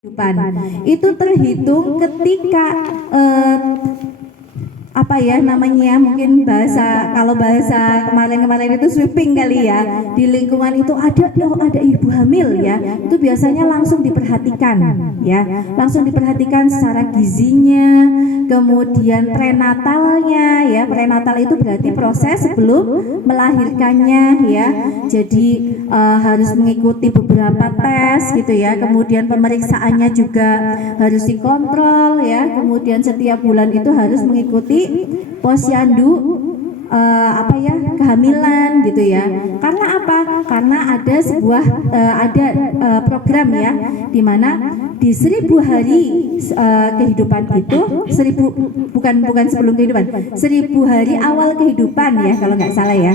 kehidupan. Itu terhitung ketika apa ya namanya, mungkin kalau bahasa kemarin-kemarin itu sweeping kali ya, di lingkungan itu ada ibu hamil ya, itu biasanya langsung diperhatikan ya, langsung diperhatikan secara gizinya, kemudian prenatalnya ya. Prenatal itu berarti proses sebelum melahirkannya ya, jadi harus mengikuti beberapa tes gitu ya, kemudian pemeriksaannya juga harus dikontrol ya, kemudian setiap bulan itu harus mengikuti posyandu kehamilan gitu ya. Karena apa? Karena ada sebuah program ya, di mana di 1000 hari kehidupan itu, bukan sebelum kehidupan, 1000 hari awal kehidupan ya kalau nggak salah ya.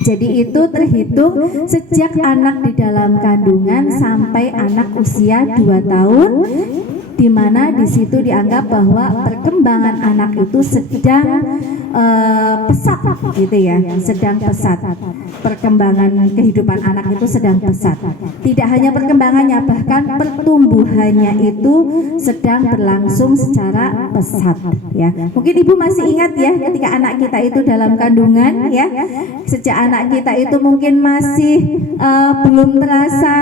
Jadi itu terhitung sejak anak di dalam kandungan sampai anak usia 2 tahun, di mana di situ dianggap bahwa perkembangan anak itu sedang pesat gitu ya, sedang pesat. Perkembangan kehidupan anak itu sedang pesat. Tidak hanya perkembangannya, bahkan pertumbuhannya itu sedang berlangsung secara pesat ya. Mungkin Ibu masih ingat ya, ketika anak kita itu dalam kandungan ya, sejak anak kita itu mungkin masih belum terasa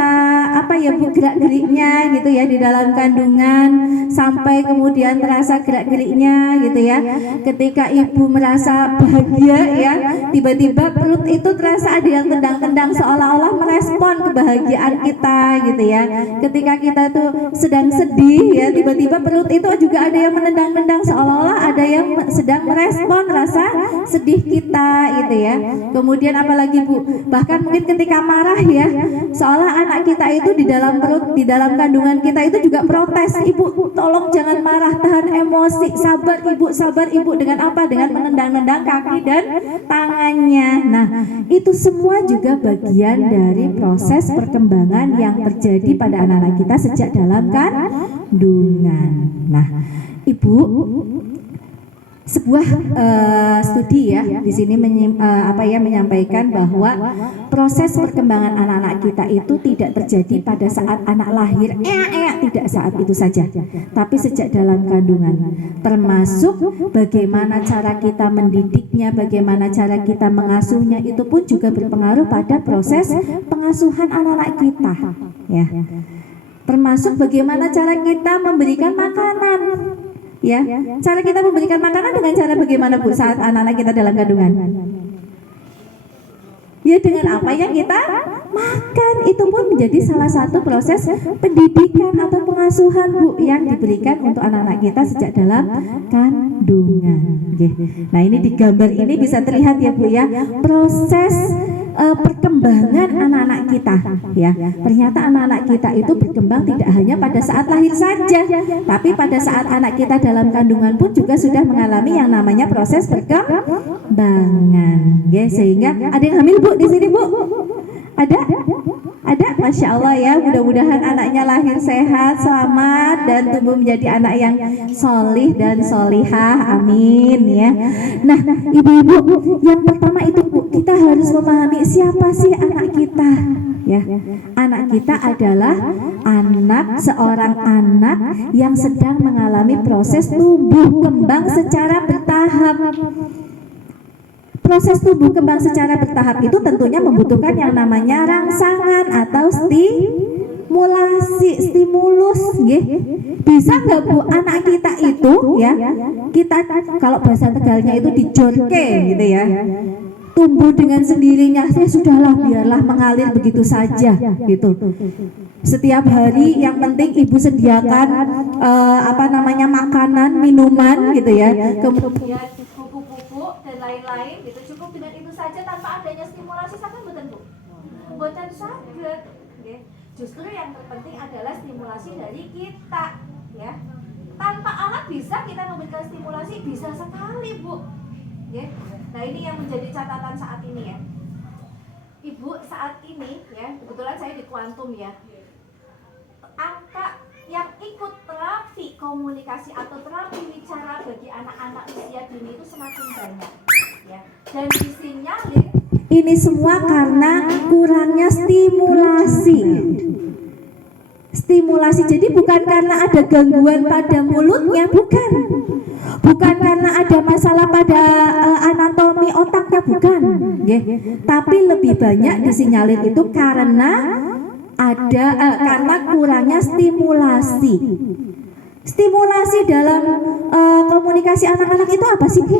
gerak-geriknya gitu ya di dalam kandungan, sampai kemudian terasa gerak-geriknya gitu ya. Ketika ibu merasa bahagia ya, tiba-tiba perut itu terasa ada yang tendang-tendang, seolah-olah merespon kebahagiaan kita gitu ya. Ketika kita itu sedang sedih ya, tiba-tiba perut itu juga ada yang menendang-tendang, seolah-olah ada yang sedang merespon rasa sedih kita gitu ya. Kemudian apalagi Bu, bahkan mungkin ketika marah ya, seolah anak kita itu di dalam perut, di dalam kandungan kita itu juga protes, ibu tolong jangan marah, tahan emosi, sabar ibu, dengan apa? Dengan menendang-nendang kaki dan tangannya. Nah, itu semua juga bagian dari proses perkembangan yang terjadi pada anak-anak kita sejak dalam kandungan. Nah, Ibu, sebuah studi ya di sini menyampaikan bahwa proses perkembangan anak-anak kita itu tidak terjadi pada saat anak lahir, tidak saat itu saja, tapi sejak dalam kandungan. Termasuk bagaimana cara kita mendidiknya, bagaimana cara kita mengasuhnya, itu pun juga berpengaruh pada proses pengasuhan anak-anak kita ya. Termasuk bagaimana cara kita memberikan makanan. Ya, cara kita memberikan makanan dengan cara bagaimana Bu saat anak-anak kita dalam kandungan? Ya dengan apa yang kita makan, itu pun menjadi salah satu proses pendidikan atau pengasuhan Bu yang diberikan untuk anak-anak kita sejak dalam kandungan. Nah ini di gambar ini bisa terlihat ya Bu ya, proses perkembangan anak-anak kita ya. Ternyata anak-anak kita itu berkembang tidak hanya pada saat lahir saja, tapi pada saat anak kita dalam kandungan pun juga sudah mengalami yang namanya proses perkembangan ya. Sehingga ada yang hamil Bu di sini Bu? Ada? Masya Allah ya, mudah-mudahan anaknya lahir sehat, selamat, dan tumbuh menjadi anak yang solih dan solihah, amin ya. Nah ibu-ibu, yang pertama itu Bu, kita harus memahami siapa sih anak kita ya. Anak kita adalah seorang anak yang sedang mengalami proses tumbuh kembang secara bertahap. Proses tumbuh kembang secara bertahap itu tentunya membutuhkan yang namanya rangsangan atau stimulus. Bisa nggak Bu anak kita itu ya, kita kalau bahasa Tegalnya itu dijorke gitu ya, tumbuh dengan sendirinya, ya sudahlah biarlah mengalir begitu saja gitu. Setiap hari yang penting ibu sediakan makanan, minuman gitu ya, kemudian pupuk-pupuk dan lain-lain gitu, cukup dengan itu saja tanpa adanya stimulasi. Sampai mboten saged nggih. Justru yang terpenting adalah stimulasi dari kita ya. Tanpa anak bisa kita memberikan stimulasi, bisa sekali Bu. Nah ini yang menjadi catatan saat ini ya Ibu, saat ini ya, kebetulan saya di Kuantum ya, angka yang ikut terapi komunikasi atau terapi bicara bagi anak-anak usia dini itu semakin banyak ya. Dan disinyalir ini semua karena kurangnya stimulasi. Stimulasi, jadi bukan karena ada gangguan pada mulutnya, bukan. Bukan karena ada masalah pada anatomi otaknya, bukan. Tapi lebih banyak disinyalir itu karena ada karena kurangnya stimulasi. Stimulasi dalam komunikasi anak-anak itu apa sih, Bu?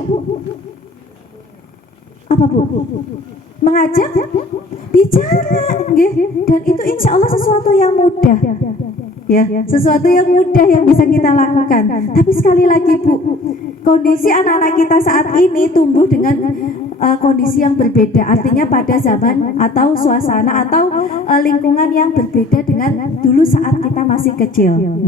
Apa, Bu? Mengajak bicara, dan itu insya Allah sesuatu yang mudah, ya, sesuatu yang mudah yang bisa kita lakukan. Tapi sekali lagi, Bu, kondisi anak-anak kita saat ini tumbuh dengan kondisi yang berbeda, artinya pada zaman atau suasana atau lingkungan yang berbeda dengan dulu saat kita masih kecil.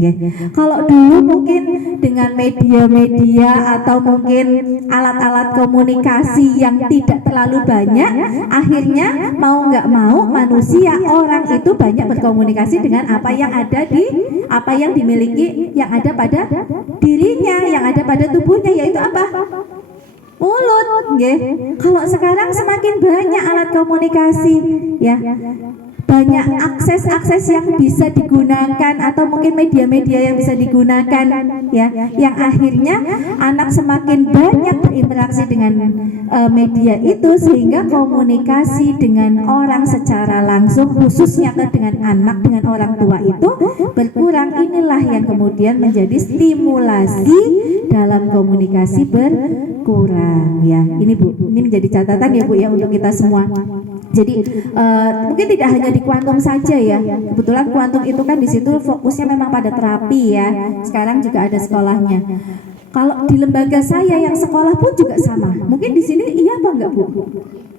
Kalau dulu mungkin dengan media-media atau mungkin alat-alat komunikasi yang tidak terlalu banyak, akhirnya mau nggak mau manusia, orang itu banyak berkomunikasi dengan apa yang ada di, apa yang dimiliki, yang ada pada dirinya, yang ada pada tubuhnya, yaitu apa? Mulut. Kalau sekarang semakin banyak alat komunikasi, ya, banyak akses-akses yang bisa digunakan atau mungkin media-media yang bisa digunakan, ya, yang akhirnya anak semakin banyak berinteraksi dengan media itu, sehingga komunikasi dengan orang secara langsung, khususnya dengan anak, dengan orang tua itu berkurang. Inilah yang kemudian menjadi stimulasi dalam komunikasi berkurang, ya. Ini, Bu, ini menjadi catatan ya, Bu, ya, untuk kita semua. Jadi mungkin tidak hanya di kuantum saja, ya. Kebetulan kuantum itu kan di situ fokusnya memang pada terapi, ya. Sekarang juga ada sekolahnya. Kalau di lembaga saya yang sekolah pun juga sama. Mungkin di sini iya apa enggak, Bu?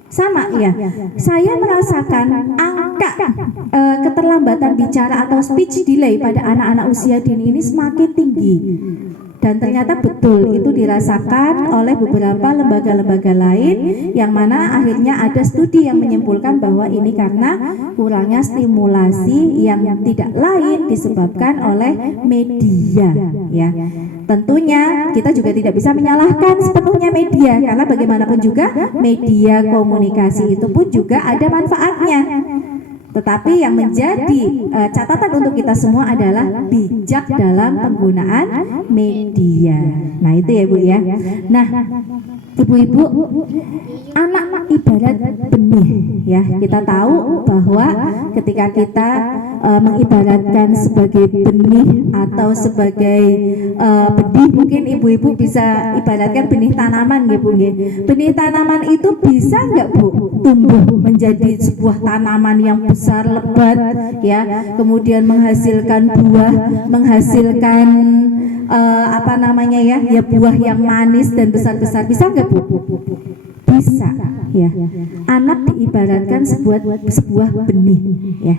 Sama, ya. Saya merasakan angka keterlambatan bicara atau speech delay pada anak-anak usia dini ini semakin tinggi. Dan ternyata betul itu dirasakan oleh beberapa lembaga-lembaga lain, yang mana akhirnya ada studi yang menyimpulkan bahwa ini karena kurangnya stimulasi yang tidak lain disebabkan oleh media, ya. Tentunya kita juga tidak bisa menyalahkan sepenuhnya media, karena bagaimanapun juga media komunikasi itu pun juga ada manfaatnya. Tetapi yang menjadi catatan untuk kita semua adalah bijak dalam penggunaan media. Nah, itu ya, Bu, ya. Nah, Ibu-ibu, anak ibarat benih, ya. Kita tahu bahwa ketika kita mengibaratkan sebagai benih atau sebagai benih, mungkin ibu-ibu bisa ibaratkan benih tanaman, ya, Bu. Benih tanaman itu bisa nggak, Bu, tumbuh menjadi sebuah tanaman yang besar, lebat, ya, kemudian menghasilkan buah, menghasilkan apa namanya, ya, buah yang manis dan besar-besar, bisa nggak, Bu? Bisa, ya. Anak diibaratkan sebuah benih, ya,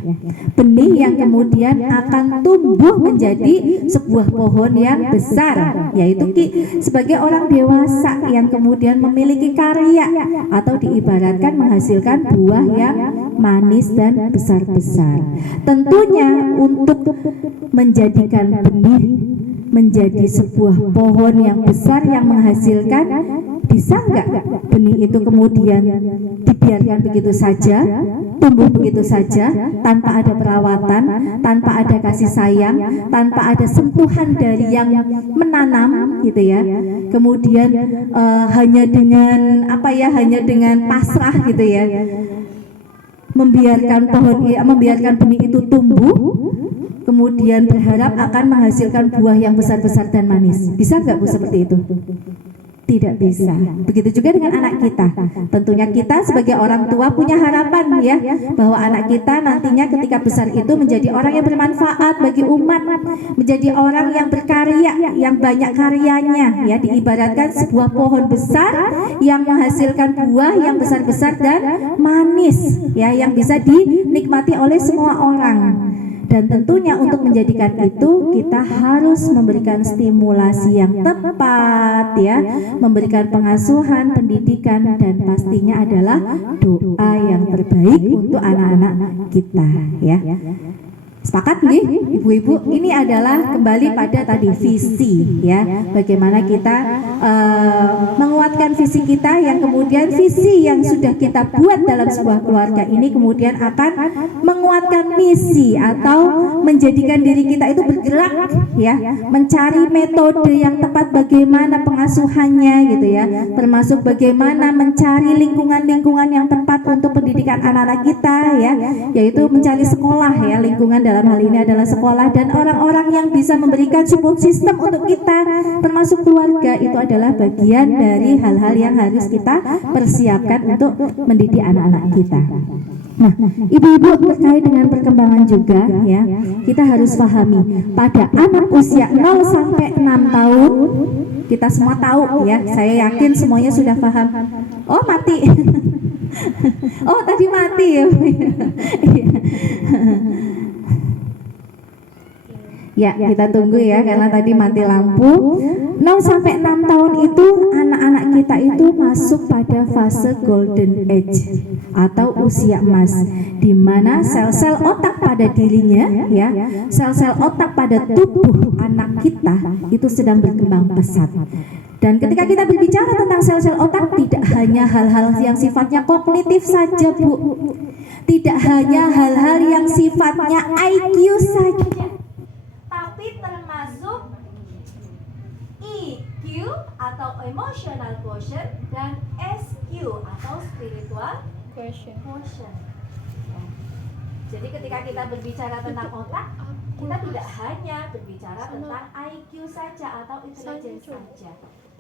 benih yang kemudian akan tumbuh menjadi sebuah pohon yang besar, yaitu sebagai orang dewasa yang kemudian memiliki karya atau diibaratkan menghasilkan buah yang manis dan besar-besar. Tentunya untuk menjadikan benih menjadi sebuah pohon yang besar yang menghasilkan, bisa nggak benih itu kemudian dibiarkan begitu saja, tumbuh begitu saja, tanpa ada perawatan, tanpa ada kasih sayang, tanpa ada sentuhan dari yang menanam, gitu, ya. Kemudian hanya dengan apa, ya, hanya dengan pasrah, gitu, ya, membiarkan membiarkan benih itu tumbuh, kemudian berharap akan menghasilkan buah yang besar-besar dan manis. Bisa nggak, Bu, seperti itu? Tidak bisa. Begitu juga dengan anak kita. Tentunya kita sebagai orang tua punya harapan, ya, bahwa anak kita nantinya ketika besar itu menjadi orang yang bermanfaat bagi umat, menjadi orang yang berkarya, yang banyak karyanya, ya, diibaratkan sebuah pohon besar yang menghasilkan buah yang besar-besar dan manis, ya, yang bisa dinikmati oleh semua orang. Dan tentunya untuk menjadikan itu kita harus memberikan stimulasi yang tepat, ya, memberikan pengasuhan, pendidikan, dan pastinya adalah doa yang terbaik untuk anak-anak kita, ya. Sepakat nih, ibu-ibu? Ini adalah kembali pada tadi visi ya. Bagaimana kita menguatkan visi kita, yang kemudian visi yang sudah kita buat dalam sebuah keluarga ini kemudian akan menguatkan misi atau menjadikan diri kita itu bergerak ya, mencari metode yang tepat bagaimana pengasuhannya gitu ya. Termasuk bagaimana mencari lingkungan-lingkungan yang tepat untuk pendidikan anak-anak kita ya, yaitu mencari sekolah ya, lingkungan dalam hal ini adalah sekolah dan orang-orang yang bisa memberikan support system untuk kita termasuk keluarga. Itu adalah bagian dari hal-hal yang harus kita persiapkan untuk mendidik anak-anak kita. Nah, ibu-ibu, terkait dengan perkembangan juga ya, kita harus pahami pada anak usia 0 sampai 6 tahun kita semua tahu ya, saya yakin semuanya sudah paham. Oh, mati. Oh, tadi mati ya. Ya, kita tunggu ya karena tadi mati lampu. 0 sampai 6 tahun itu anak-anak kita itu masuk pada fase golden age atau usia emas, di mana sel-sel otak pada dirinya ya, sel-sel otak pada tubuh anak kita itu sedang berkembang pesat. Dan ketika kita berbicara tentang sel-sel otak, tidak hanya hal-hal yang sifatnya kognitif saja, Bu. Tidak hanya hal-hal yang sifatnya IQ saja, tapi termasuk EQ atau emotional quotient dan SQ atau spiritual quotient. Jadi ketika kita berbicara tentang otak, kita tidak hanya berbicara tentang IQ saja atau intelligence saja,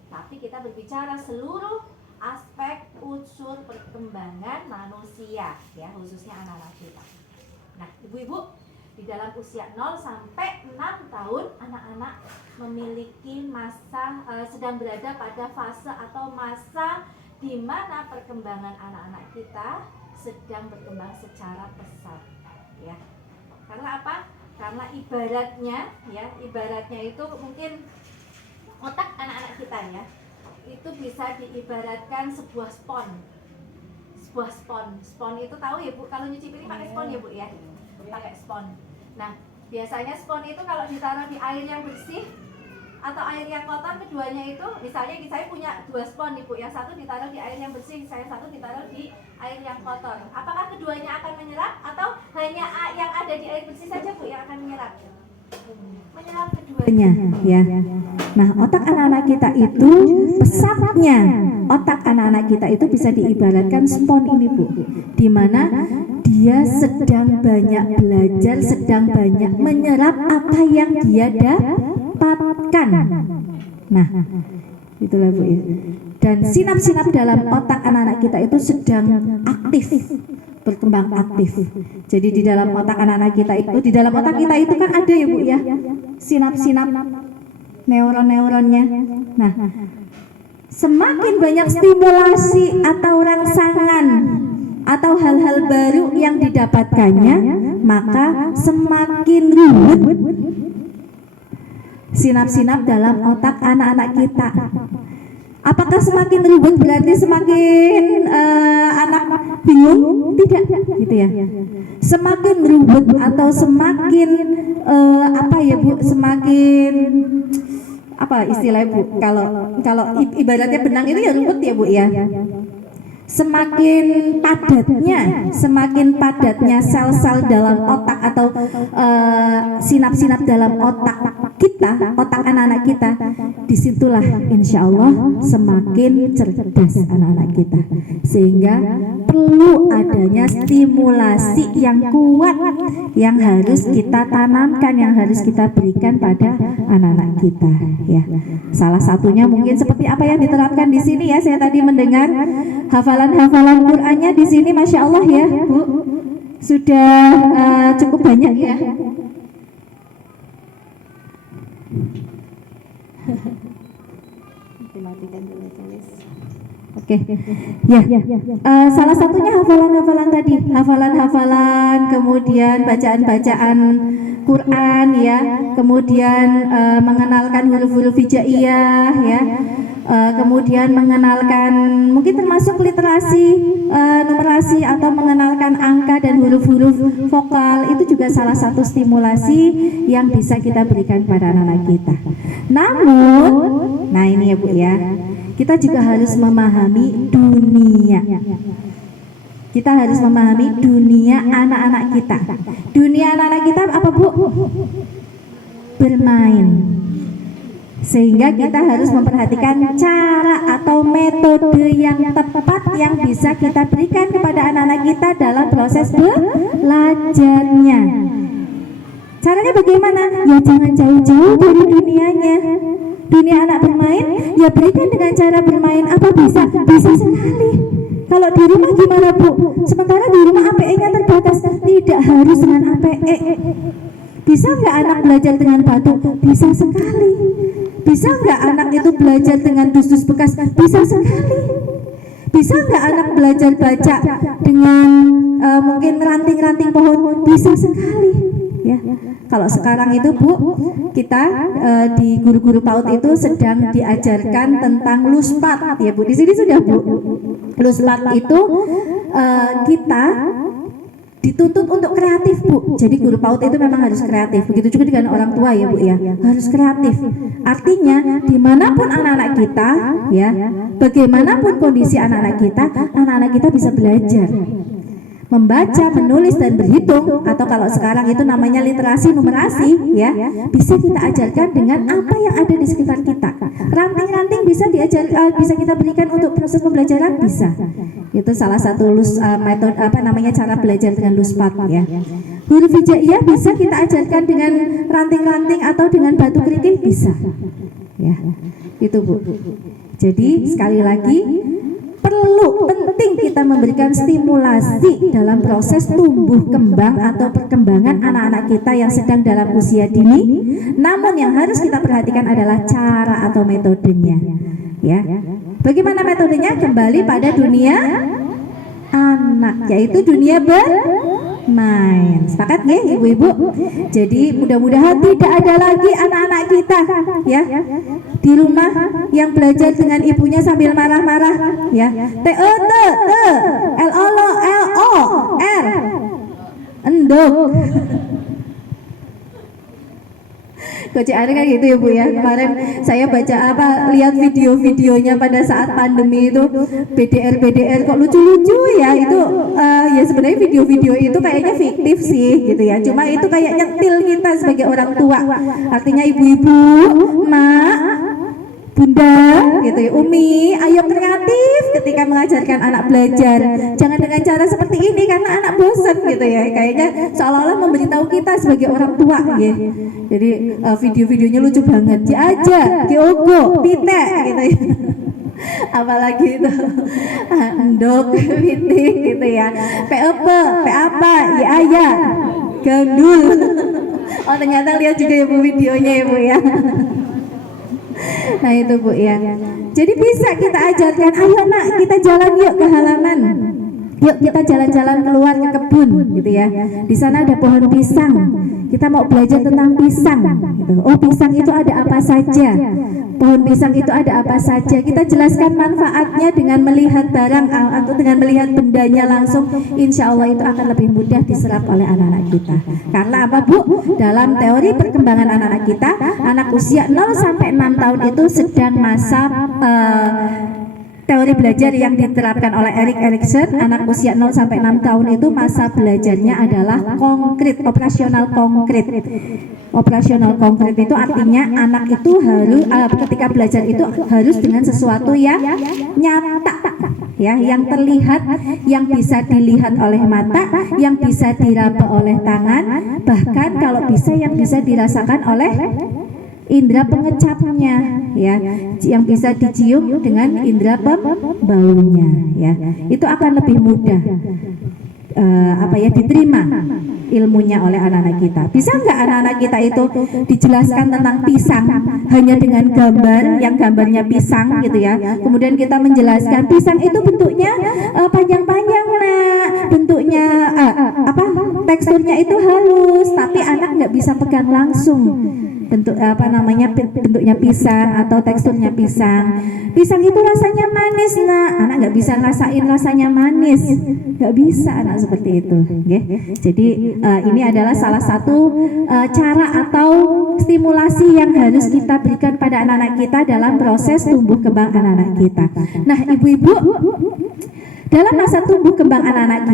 tapi kita berbicara seluruh aspek unsur perkembangan manusia ya, khususnya anak-anak kita. Nah, ibu-ibu, di dalam usia 0 sampai 6 tahun anak-anak memiliki masa sedang berada pada fase atau masa di mana perkembangan anak-anak kita sedang berkembang secara pesat ya. Karena apa? Karena ibaratnya itu mungkin otak anak-anak kita ya, itu bisa diibaratkan sebuah spon. Spon itu tahu ya Bu, kalau nyuci piring pakai spon ya Bu ya, pakai spon. Nah, biasanya spon itu kalau ditaruh di air yang bersih atau air yang kotor, keduanya itu, misalnya saya punya 2 spon nih Bu, yang satu ditaruh di air yang bersih, saya satu ditaruh di air yang kotor. Apakah keduanya akan menyerap atau hanya yang ada di air bersih saja Bu yang akan menyerap? Menyerap keduanya ya. Nah, otak anak-anak kita itu pesatnya, otak anak-anak kita itu bisa diibaratkan spon ini Bu, di mana dia sedang banyak belajar, sedang banyak menyerap apa yang dia dapatkan. Nah, itulah Bu ya. Dan sinap-sinap dalam otak anak-anak kita itu sedang aktif, berkembang aktif. Jadi di dalam otak anak-anak kita itu, di dalam otak kita itu kan ada ya Bu ya, sinap-sinap neuron-neuronnya. Nah, semakin banyak stimulasi atau rangsangan atau hal-hal baru yang didapatkannya, maka semakin rumit sinap-sinap dalam otak anak-anak kita. Apakah semakin ribet berarti semakin anak bingung? Tidak, gitu ya. Semakin ribet atau semakin apa ya Bu? Semakin apa istilahnya Bu? Kalau ibaratnya benang itu ya ruwet ya Bu ya. Semakin padatnya sel-sel dalam otak atau sinap-sinap dalam otak kita, otak anak-anak kita, disitulah insya Allah semakin cerdas anak-anak kita, sehingga perlu adanya stimulasi yang kuat yang harus kita tanamkan, yang harus kita berikan pada anak-anak kita ya. Salah satunya mungkin seperti apa yang diterapkan di sini ya. Saya tadi mendengar hafalan Qur'annya di sini, masya Allah ya Bu, sudah cukup banyak ya. Oke, ya. Salah satunya hafalan-hafalan tadi, hafalan-hafalan, kemudian bacaan-bacaan Quran ya, kemudian mengenalkan huruf-huruf hijaiyah ya, kemudian mengenalkan mungkin termasuk literasi, numerasi atau mengenalkan angka dan huruf-huruf vokal, itu juga salah satu stimulasi yang bisa kita berikan pada anak-anak kita. Namun, nah ini ya Bu ya, kita juga harus memahami dunia. Kita harus memahami dunia anak-anak kita. Dunia anak-anak kita apa Bu? Bermain. Sehingga kita harus memperhatikan cara atau metode yang tepat yang bisa kita berikan kepada anak-anak kita dalam proses belajarnya. Caranya bagaimana? Ya jangan jauh-jauh dari dunianya. Dunia anak bermain, ya berikan dengan cara bermain apa bisa? Bisa sekali. Kalau di rumah gimana Bu? Sementara di rumah APE-nya terbatas, tidak harus dengan APE. Bisa nggak anak belajar dengan batu? Bisa sekali. Bisa nggak anak itu belajar dengan dus-dus bekas? Bisa sekali. Bisa nggak anak belajar baca dengan mungkin ranting-ranting pohon? Bisa sekali. Ya, kalau sekarang itu Bu, kita di guru-guru PAUD itu sedang diajarkan tentang luspat ya Bu. Di sini sudah Bu. Luspat itu kita dituntut untuk kreatif Bu. Jadi guru PAUD itu memang harus kreatif. Begitu juga dengan orang tua ya Bu ya, harus kreatif. Artinya dimanapun anak-anak kita ya, bagaimanapun kondisi anak-anak kita bisa belajar membaca, menulis dan berhitung, atau kalau sekarang itu namanya literasi numerasi ya, bisa kita ajarkan dengan apa yang ada di sekitar kita. Ranting-ranting bisa bisa kita berikan untuk proses pembelajaran, bisa. Itu salah satu metode cara belajar dengan luspat ya. Huruf hijaiyah bisa kita ajarkan dengan ranting-ranting atau dengan batu kerikil, bisa. Ya. Itu Bu. Jadi sekali lagi penting kita memberikan stimulasi dalam proses tumbuh kembang atau perkembangan anak-anak kita yang sedang dalam usia dini. Namun yang harus kita perhatikan adalah cara atau metodenya. Ya, bagaimana metodenya? Kembali pada dunia anak, yaitu dunia bermain. Sepakat nggih Ibu-ibu? Jadi mudah-mudahan tidak ada lagi anak-anak kita ya di rumah yang belajar dengan ibunya sambil marah-marah ya. L-O-R endok. Kocek ada kan gitu ya Bu ya. Kemarin saya baca lihat video-videonya pada saat pandemi itu, BDR kok lucu-lucu ya. Itu ya sebenarnya video-video itu kayaknya fiktif sih gitu ya. Cuma itu kayak nyentil kita sebagai orang tua. Artinya ibu-ibu, mak, bunda gitu ya, Umi, ayo kreatif ketika mengajarkan anak belajar. Jangan dengan cara seperti ini karena anak bosan gitu ya. Kayaknya seolah-olah memberitahu kita sebagai orang tua ya. Jadi video-videonya lucu banget. Ci aja, Kiogo, Pite gitu ya. Apalagi itu endok, pitik gitu ya. P apa, ya ayah, gandul. Oh ternyata lihat juga ya Bu videonya ya Bu ya. Nah itu Bu ya. Jadi bisa kita ajarkan, ayo nak kita jalan yuk ke halaman. Yuk kita jalan-jalan keluar ke kebun gitu ya. Di sana ada pohon pisang. Kita mau belajar tentang pisang gitu. Oh pisang itu ada apa saja. Pohon pisang itu ada apa saja. Kita jelaskan manfaatnya dengan melihat barang atau dengan melihat bendanya langsung. Insya Allah itu akan lebih mudah diserap oleh anak-anak kita. Karena apa Bu? Dalam teori perkembangan anak-anak kita, anak usia 0 sampai 6 tahun itu sedang masa teori belajar yang diterapkan oleh Erik Erikson. Anak usia 0 sampai 6 tahun itu masa belajarnya adalah konkret, operasional konkret. Operasional konkret itu artinya anak itu harus ketika belajar itu harus dengan sesuatu yang nyata ya, yang terlihat, yang bisa dilihat oleh mata, yang bisa diraba oleh tangan, bahkan kalau bisa yang bisa dirasakan oleh indera pengecapnya ya, yang bisa dicium dengan indera pembaunya ya. Itu akan lebih mudah diterima ilmunya oleh anak-anak kita. Bisa nggak anak-anak kita itu dijelaskan tentang pisang hanya dengan gambar, yang gambarnya pisang gitu ya. Kemudian kita menjelaskan pisang itu bentuknya panjang-panjang nak, bentuknya teksturnya itu halus, tapi anak nggak bisa pegang langsung. Bentuknya pisang atau teksturnya pisang. Pisang itu rasanya manis, nah anak nggak bisa ngerasain rasanya manis, nggak bisa anak seperti itu. Jadi ini adalah salah satu cara atau stimulasi yang harus kita berikan pada anak-anak kita dalam proses tumbuh kembang anak-anak kita. Nah, ibu-ibu, dalam masa tumbuh kembang anak-anak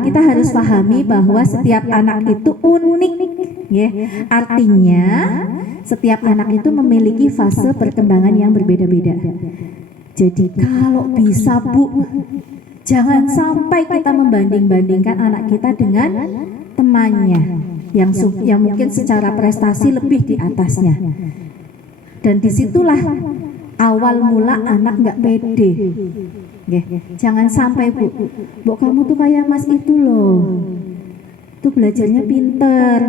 kita harus pahami bahwa setiap anak itu unik, ya. Artinya setiap anak itu memiliki fase perkembangan yang berbeda-beda. Jadi kalau bisa Bu, jangan sampai kita membanding-bandingkan anak kita dengan temannya yang mungkin secara prestasi lebih di atasnya. Dan disitulah awal mula anak nggak pede. Jangan sampai Bu, kamu tuh kayak Mas itu loh, tuh belajarnya pinter.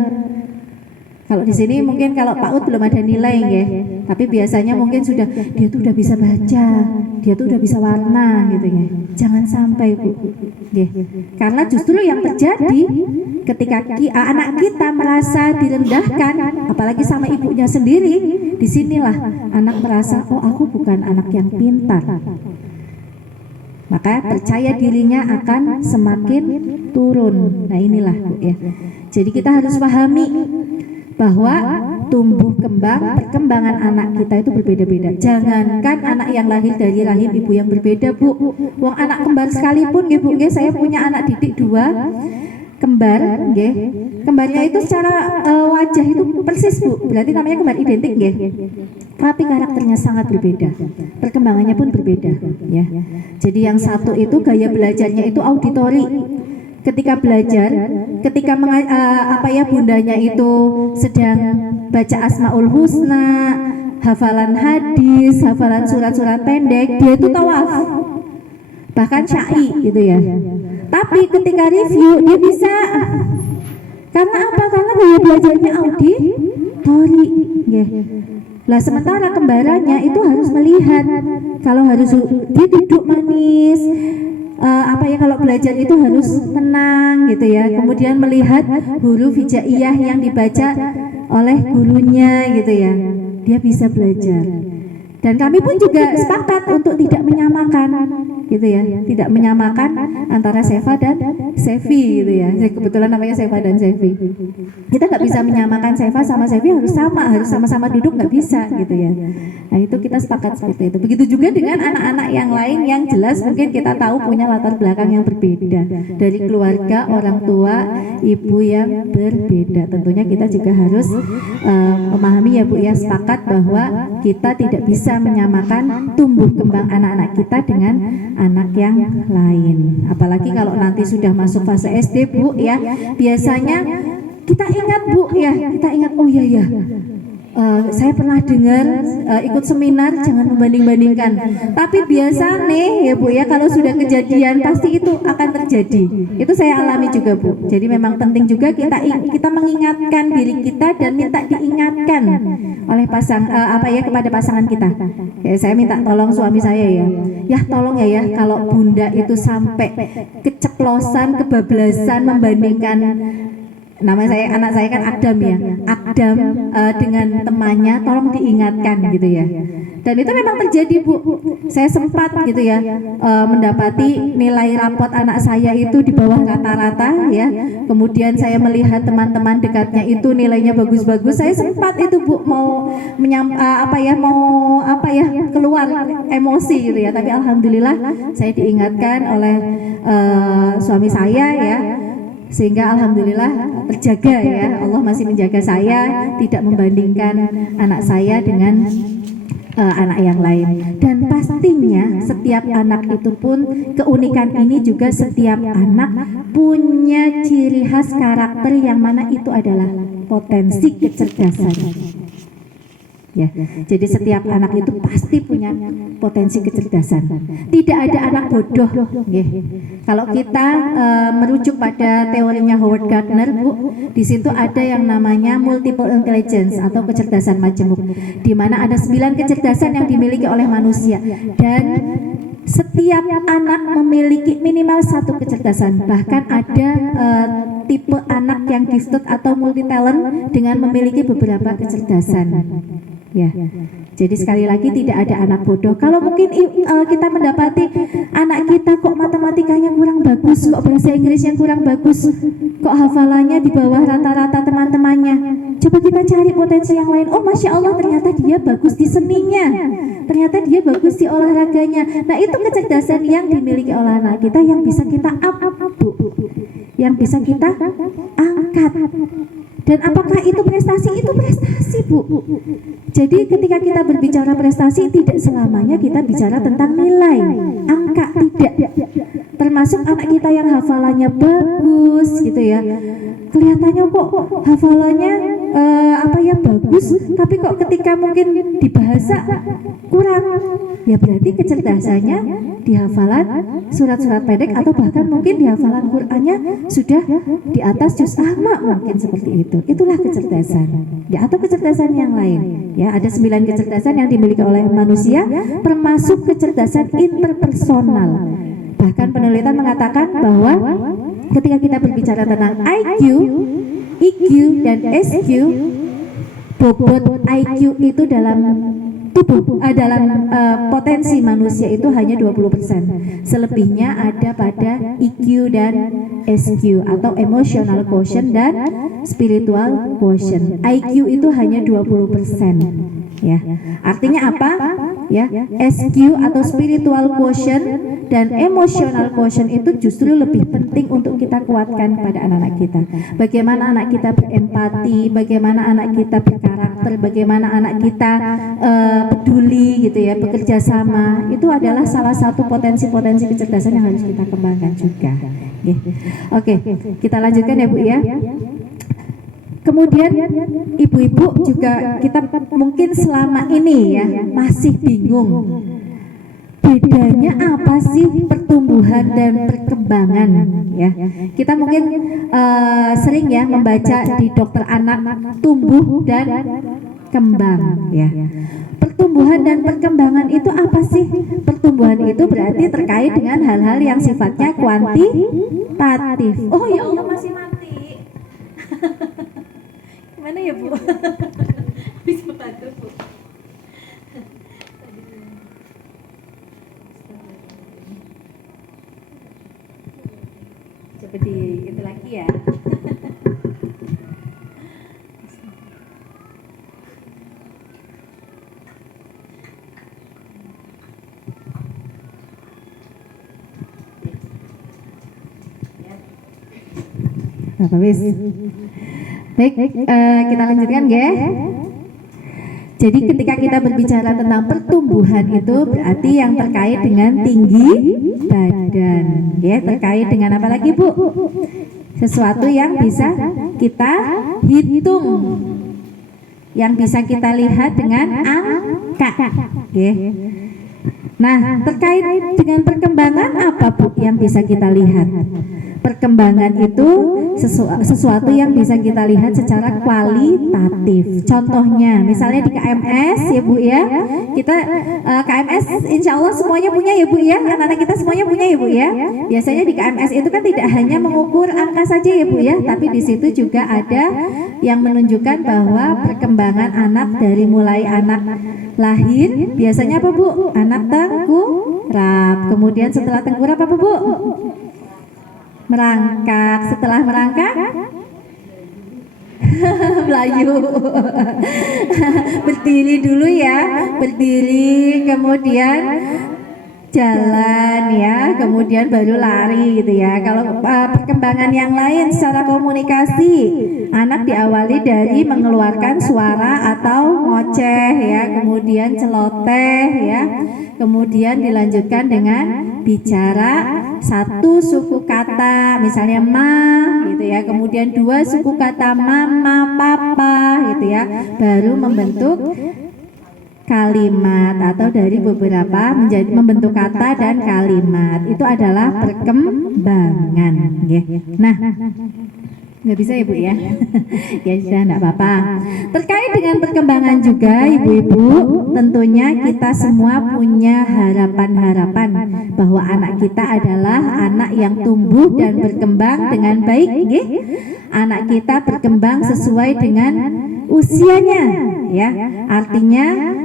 Kalau di sini mungkin kalau PAUD belum ada nilai ya, tapi biasanya mungkin dia tuh udah bisa baca, dia tuh udah bisa warna gitu ya. Jangan sampai Bu, karena justru yang terjadi ketika anak kita merasa direndahkan, apalagi sama ibunya sendiri, disinilah anak merasa, oh aku bukan anak yang pintar. Maka percaya dirinya akan semakin turun. Nah inilah Bu ya. Jadi kita harus pahami bahwa tumbuh kembang perkembangan anak kita itu berbeda-beda. Jangankan anak yang lahir dari rahim ibu yang berbeda Bu, wong anak kembar sekalipun Bu, saya punya anak didik 2 kembar, kembarnya itu secara wajah itu persis Bu, berarti namanya kembar identik tapi karakternya sangat berbeda, perkembangannya pun berbeda ya. Jadi yang satu itu gaya belajarnya itu auditori. Ketika belajar, ketika bundanya itu sedang baca Asmaul Husna, hafalan hadis, hafalan surat-surat pendek, dia itu tawaf, bahkan syai gitu ya. Tapi ketika review dia bisa, karena apa? Karena gaya belajarnya auditori. Lah sementara kembarannya itu harus melihat, kalau harus dia duduk manis. Kalau belajar itu harus tenang gitu ya, kemudian melihat huruf hijaiyah yang dibaca oleh gurunya gitu ya, dia bisa belajar. Dan kami pun juga sepakat untuk tidak menyamakan gitu ya, tidak menyamakan antara Seva dan Sevi gitu ya. Kebetulan namanya Seva dan Sevi. Kita nggak bisa menyamakan Seva sama Sevi, harus sama-sama duduk, nggak bisa gitu ya. Nah itu kita sepakat seperti itu. Begitu juga dengan anak-anak yang lain yang jelas mungkin kita tahu punya latar belakang yang berbeda, dari keluarga, orang tua, ibu yang berbeda. Tentunya kita juga harus memahami ya Bu ya, sepakat bahwa kita tidak bisa menyamakan tumbuh kembang anak-anak kita dengan anak yang lain. Apalagi kalau nanti sudah masuk fase SD Bu ya, biasanya kita ingat Bu ya, oh iya saya pernah dengar ikut seminar jangan membanding-bandingkan. Tapi biasa nih ya Bu ya, kalau sudah kejadian pasti itu akan terjadi. Itu saya alami juga Bu. Jadi memang penting juga kita mengingatkan diri kita dan minta diingatkan oleh kepada pasangan kita. Ya, saya minta tolong suami saya ya. Ya tolong ya kalau bunda itu sampai keceplosan, kebablasan membandingkan anak saya kan Akdam ya, Akdam dengan temannya, tolong diingatkan gitu ya. Dan itu memang terjadi Bu. Saya sempat gitu ya mendapati nilai rapot anak saya itu di bawah rata-rata ya. Kemudian saya melihat teman-teman dekatnya itu nilainya bagus-bagus. Saya sempat itu Bu mau keluar emosi gitu ya. Tapi alhamdulillah saya diingatkan oleh suami saya ya. Sehingga alhamdulillah terjaga ya, Allah masih menjaga saya tidak membandingkan anak saya dengan anak yang lain. Dan pastinya setiap anak itu pun, keunikan ini juga setiap anak punya ciri khas karakter yang mana itu adalah potensi kecerdasan ya. Jadi setiap anak itu pasti punya potensi kecerdasan. Tidak ada anak bodoh ya. Kalau kita merujuk pada teorinya Howard Gardner Bu, di situ ada yang namanya multiple intelligence atau kecerdasan majemuk, di mana ada 9 kecerdasan yang dimiliki oleh manusia, dan setiap anak memiliki minimal 1 kecerdasan. Bahkan ada tipe anak yang gifted atau multi talent dengan memiliki beberapa kecerdasan. Ya, jadi sekali lagi tidak ada anak bodoh. Kalau mungkin kita mendapati anak kita kok matematikanya kurang bagus, kok bahasa Inggrisnya kurang bagus, kok hafalannya di bawah rata-rata teman-temannya, coba kita cari potensi yang lain. Oh, Masya Allah, ternyata dia bagus di seninya, ternyata dia bagus di olahraganya. Nah, itu kecerdasan yang dimiliki oleh anak kita yang bisa kita up, Bu, yang bisa kita angkat. Dan apakah itu prestasi? Itu prestasi, Bu. Jadi ketika kita berbicara prestasi, tidak selamanya kita bicara tentang nilai, angka, tidak. Termasuk anak kita yang hafalannya bagus gitu ya. Kelihatannya kok hafalannya bagus, tapi kok ketika mungkin di bahasa kurang. Ya berarti kecerdasannya di hafalan surat-surat pendek atau bahkan mungkin di hafalan Qur'annya sudah di atas juz amma, mungkin seperti itu. Itulah kecerdasan. Ya, atau kecerdasan yang lain. Ya, ada 9 kecerdasan yang dimiliki oleh manusia, termasuk kecerdasan interpersonal. Bahkan penelitian mengatakan bahwa ketika kita berbicara tentang IQ, EQ, dan SQ, bobot IQ itu dalam tubuh, dalam potensi manusia itu hanya 20%. Selebihnya ada pada EQ dan SQ atau emotional quotient dan spiritual quotient. IQ itu hanya 20%. Ya, artinya apa? Ya, SQ atau spiritual quotient dan emotional quotient itu justru lebih penting untuk kita kuatkan pada anak-anak kita. Bagaimana anak kita berempati, bagaimana anak kita berkarakter, bagaimana anak kita peduli gitu ya, bekerja sama. Itu adalah salah satu potensi-potensi kecerdasan yang harus kita kembangkan juga. Oke, kita lanjutkan ya, Bu ya. Kemudian ibu-ibu juga kita mungkin selama ini ya masih bingung bedanya apa sih pertumbuhan dan perkembangan ya. Kita mungkin sering ya membaca di dokter anak tumbuh dan kembang ya. Pertumbuhan dan perkembangan itu apa sih? Pertumbuhan itu berarti terkait dengan hal-hal yang sifatnya kuantitatif. Oh ya Allah, masih mati. Gimana ya, Bu? Bisa bantu, Bu. Coba di itu lagi ya. Apa wis? Baik, kita lanjutkan ya. Jadi ketika kita berbicara tentang pertumbuhan itu berarti yang terkait dengan tinggi badan, ya, terkait dengan apa lagi, Bu? Sesuatu yang bisa kita hitung, yang bisa kita lihat dengan angka, ya. Nah, terkait dengan perkembangan apa, Bu, yang bisa kita lihat? Perkembangan itu sesuatu yang bisa kita lihat secara kualitatif. Contohnya, misalnya di KMS ya, Bu ya. Kita KMS insya Allah semuanya punya ya, Bu ya. Anak-anak kita semuanya punya ya, Bu ya. Biasanya di KMS itu kan tidak hanya mengukur angka saja ya, Bu ya, tapi di situ juga ada yang menunjukkan bahwa perkembangan anak dari mulai anak lahir biasanya apa, Bu? Anak tengkurap. Kemudian setelah tengkurap apa, Bu? Merangkak. Setelah merangkak Melayu. Berdiri dulu ya, berdiri, kemudian jalan ya, kemudian baru lari gitu ya. Kalau perkembangan yang lain secara komunikasi, anak diawali dari mengeluarkan suara atau ngoceh ya, kemudian celoteh ya, kemudian dilanjutkan dengan bicara satu suku kata, misalnya ma gitu ya, kemudian 2 suku kata mama, papa gitu ya, baru membentuk kalimat atau dari beberapa menjadi membentuk kata dan kalimat. Itu adalah perkembangan ya. Nah, Nggak bisa ya Bu ya? Ya sudah, enggak apa-apa. Terkait dengan perkembangan juga Ibu-ibu, tentunya kita semua punya harapan-harapan bahwa anak kita adalah anak yang tumbuh dan berkembang dengan baik, nggih. Anak kita berkembang sesuai dengan usianya, ya. Artinya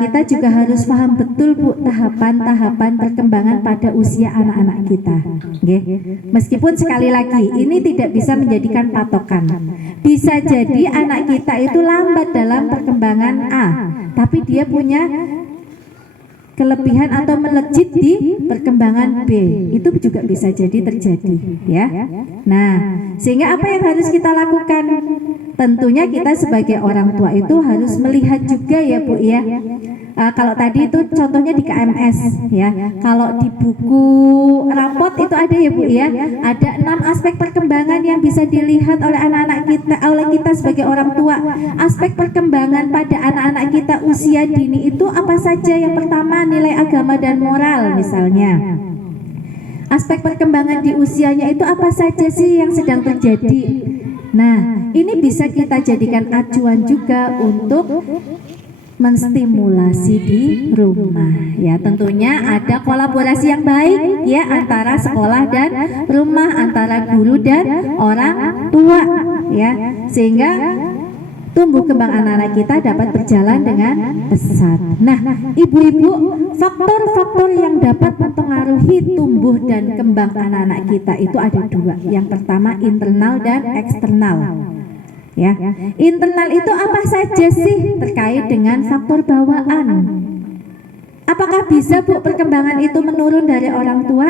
kita juga harus paham betul Bu tahapan-tahapan perkembangan pada usia anak-anak kita, nggih. Meskipun sekali lagi ini tidak bisa menjadikan patokan. Bisa jadi anak kita itu lambat dalam perkembangan A, tapi dia punya kelebihan atau melejit di perkembangan B, itu juga bisa jadi terjadi, ya. Nah, sehingga apa yang harus kita lakukan? Tentunya kita sebagai orang tua itu harus melihat juga ya Bu ya. Kalau tadi itu contohnya di KMS ya. Kalau di buku rapot itu ada ya Bu ya. Ada 6 aspek perkembangan yang bisa dilihat oleh anak-anak kita, oleh kita sebagai orang tua. Aspek perkembangan pada anak-anak kita usia dini itu apa saja? Yang pertama, nilai agama dan moral misalnya. Aspek perkembangan di usianya itu apa saja sih yang sedang terjadi? Nah, ini bisa kita jadikan acuan juga untuk menstimulasi di rumah, ya. Tentunya ada kolaborasi yang baik ya antara sekolah dan rumah, antara guru dan orang tua, ya, sehingga tumbuh kembang anak-anak kita dapat berjalan dengan pesat. Nah, ibu-ibu, faktor-faktor yang dapat mempengaruhi tumbuh dan kembang anak-anak kita itu ada 2. Yang pertama internal dan eksternal. Ya, internal itu apa saja sih terkait dengan faktor bawaan? Apakah bisa Bu perkembangan itu menurun dari orang tua?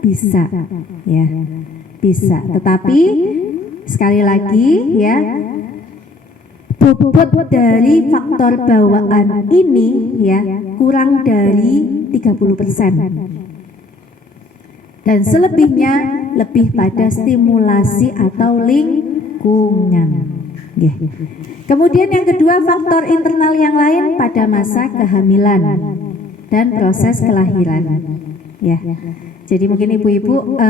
Bisa, ya, bisa. Tetapi sekali lagi ya, bobot dari faktor bawaan ini ya kurang dari 30%. Dan selebihnya lebih pada stimulasi atau lingkungan. Kemudian yang kedua, faktor internal yang lain pada masa kehamilan dan proses kelahiran, ya. Jadi mungkin ibu-ibu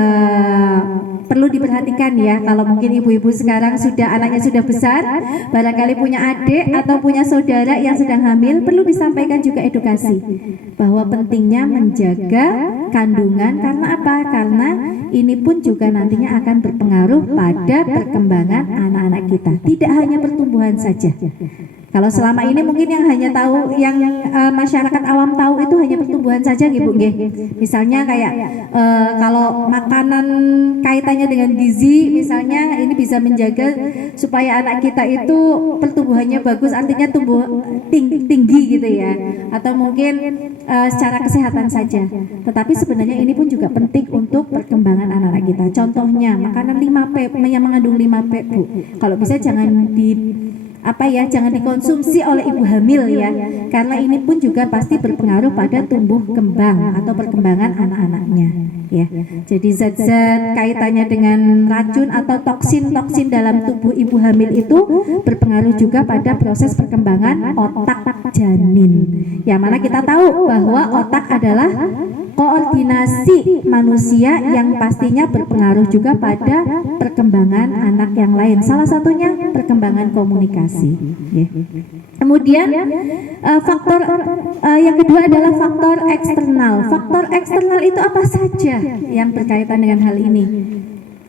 perlu diperhatikan ya. Kalau mungkin ibu-ibu sekarang anaknya sudah besar, barangkali punya adik atau punya saudara yang sedang hamil, perlu disampaikan juga edukasi bahwa pentingnya menjaga kandungan. Karena apa? Karena ini pun juga nantinya akan berpengaruh pada perkembangan anak-anak kita. Tidak hanya pertumbuhan saja. Kalau selama ini mungkin yang hanya tahu, yang masyarakat awam tahu itu hanya pertumbuhan saja, Bu. Misalnya kayak kalau makanan kaitannya dengan gizi, misalnya ini bisa menjaga supaya anak kita itu pertumbuhannya bagus, artinya tumbuh tinggi gitu ya. Atau mungkin secara kesehatan saja. Tetapi sebenarnya ini pun juga penting untuk perkembangan anak-anak kita. Contohnya makanan 5P yang mengandung 5P, Bu. Kalau bisa jangan jangan dikonsumsi oleh ibu hamil ya, karena ini pun juga pasti berpengaruh pada tumbuh kembang atau perkembangan anak-anaknya, ya. Jadi zat-zat kaitannya dengan racun atau toksin-toksin dalam tubuh ibu hamil itu berpengaruh juga pada proses perkembangan otak janin. Yang mana kita tahu bahwa otak adalah koordinasi manusia yang pastinya berpengaruh juga pada perkembangan anak yang lain. Salah satunya perkembangan komunikasi. Ya. Kemudian faktor yang kedua adalah faktor eksternal. Faktor eksternal itu apa saja yang berkaitan dengan hal ini?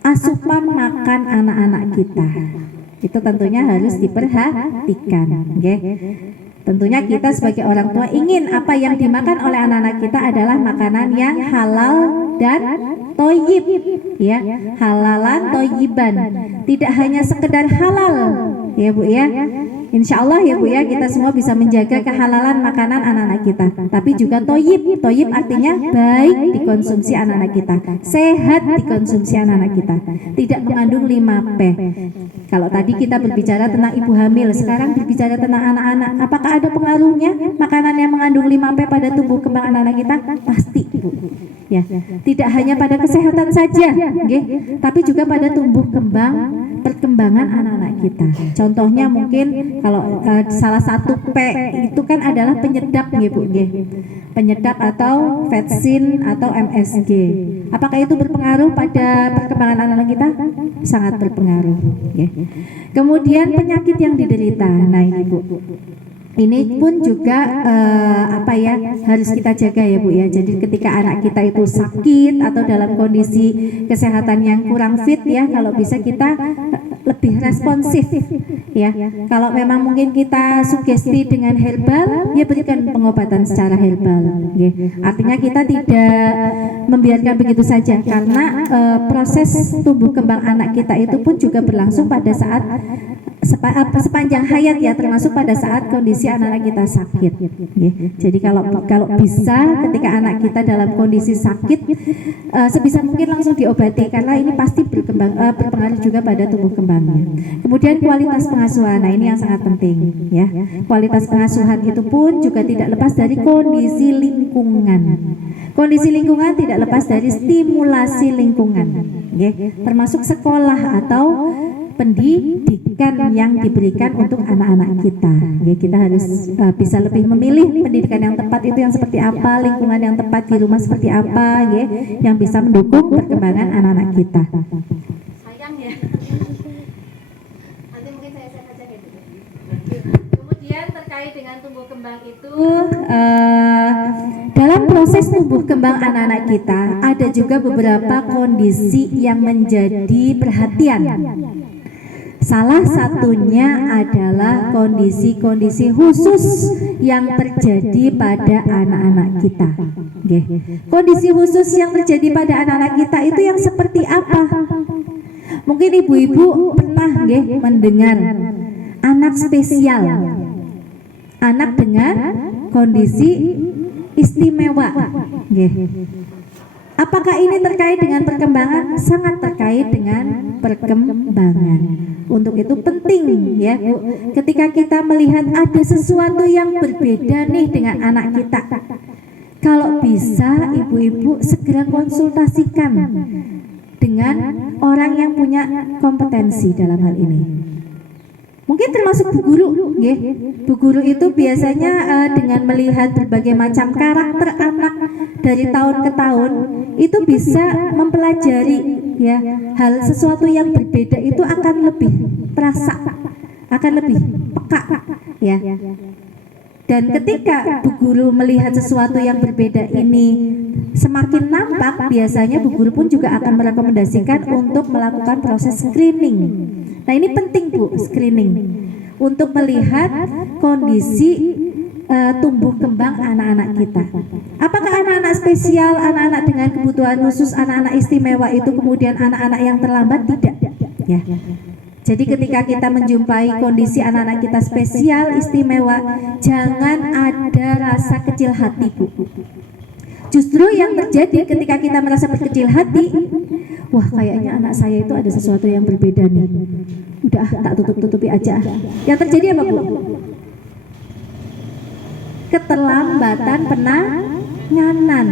Asupan makan anak-anak kita. Itu tentunya harus diperhatikan. Okay? Tentunya kita sebagai orang tua ingin apa yang dimakan oleh anak-anak kita adalah makanan yang halal dan toyib, ya, halalan toyiban. Tidak hanya sekedar halal, ya Bu ya. Insya Allah ya Bu ya, kita semua bisa menjaga kehalalan makanan anak-anak kita. Tapi juga toyib, toyib artinya baik dikonsumsi anak-anak kita, sehat dikonsumsi anak-anak kita, tidak mengandung 5P. Kalau tadi kita berbicara tentang ibu hamil, sekarang berbicara tentang anak-anak. Apakah ada pengaruhnya makanan yang mengandung 5P pada tumbuh kembang anak-anak kita? Pasti Bu. Ya, tidak hanya pada kesehatan saja, okay, tapi juga pada tumbuh kembang perkembangan anak-anak kita. Contohnya mungkin kalau salah satu P itu kan adalah penyedap, Bu, penyedap atau vetsin atau MSG. Apakah itu berpengaruh pada perkembangan anak-anak kita? Sangat berpengaruh. Kemudian penyakit yang diderita. Nah ini Bu, ini pun juga harus kita jaga ya Bu ya. Jadi ketika anak kita itu sakit atau dalam kondisi kesehatan yang kurang fit ya, kalau bisa kita lebih responsif ya. Kalau memang mungkin kita sugesti dengan herbal, ya berikan pengobatan secara herbal ya. Artinya kita tidak membiarkan begitu saja, karena proses tumbuh kembang anak kita itu pun juga berlangsung pada saat sepanjang hayat ya, termasuk pada saat kondisi anak-anak kita sakit ya. Jadi kalau bisa ketika anak kita dalam kondisi sakit, sebisa mungkin langsung diobati, karena ini pasti berpengaruh juga pada tumbuh kembangnya. Kemudian kualitas pengasuhan, nah ini yang sangat penting ya. Kualitas pengasuhan itu pun juga tidak lepas dari kondisi lingkungan. Kondisi lingkungan tidak lepas dari stimulasi lingkungan ya, termasuk sekolah atau pendidikan yang diberikan untuk anak-anak kita ya. Kita harus bisa lebih memilih pendidikan yang tepat itu yang seperti apa, lingkungan yang tepat di rumah seperti apa ya, yang bisa mendukung perkembangan anak-anak kita. Sayang ya, nanti mungkin saya saja gitu. Kemudian terkait dengan tumbuh kembang itu, dalam proses tumbuh kembang anak-anak kita ada juga beberapa kondisi yang menjadi perhatian. Salah satunya adalah kondisi-kondisi khusus yang terjadi pada anak-anak kita. Kondisi khusus yang terjadi pada anak-anak kita itu yang seperti apa? Mungkin ibu-ibu pernah mendengar anak spesial, anak dengan kondisi istimewa. Apakah ini terkait dengan perkembangan? Sangat terkait dengan perkembangan. Untuk itu penting ya Bu, ketika kita melihat ada sesuatu yang berbeda nih dengan anak kita, kalau bisa ibu-ibu segera konsultasikan dengan orang yang punya kompetensi dalam hal ini. Mungkin termasuk bu guru, Bu guru itu biasanya dengan melihat berbagai macam karakter anak dari tahun ke tahun, itu bisa mempelajari ya hal sesuatu yang berbeda itu akan lebih terasa, akan lebih peka ya. Dan ketika bu guru melihat sesuatu yang berbeda ini semakin nampak, biasanya bu guru pun juga akan merekomendasikan untuk melakukan proses screening. Nah ini penting Bu, screening untuk melihat kondisi tumbuh kembang anak-anak kita. Apakah anak-anak spesial, anak-anak dengan kebutuhan khusus, anak-anak istimewa itu kemudian anak-anak yang terlambat? Tidak ya. Jadi ketika kita menjumpai kondisi anak-anak kita spesial, istimewa, jangan ada rasa kecil hati Bu. Justru yang terjadi ketika kita merasa berkecil hati, wah kayaknya anak saya itu ada sesuatu yang berbeda nih, udah tak tutup-tutupi aja. Yang terjadi apa Bu? Keterlambatan penanganan.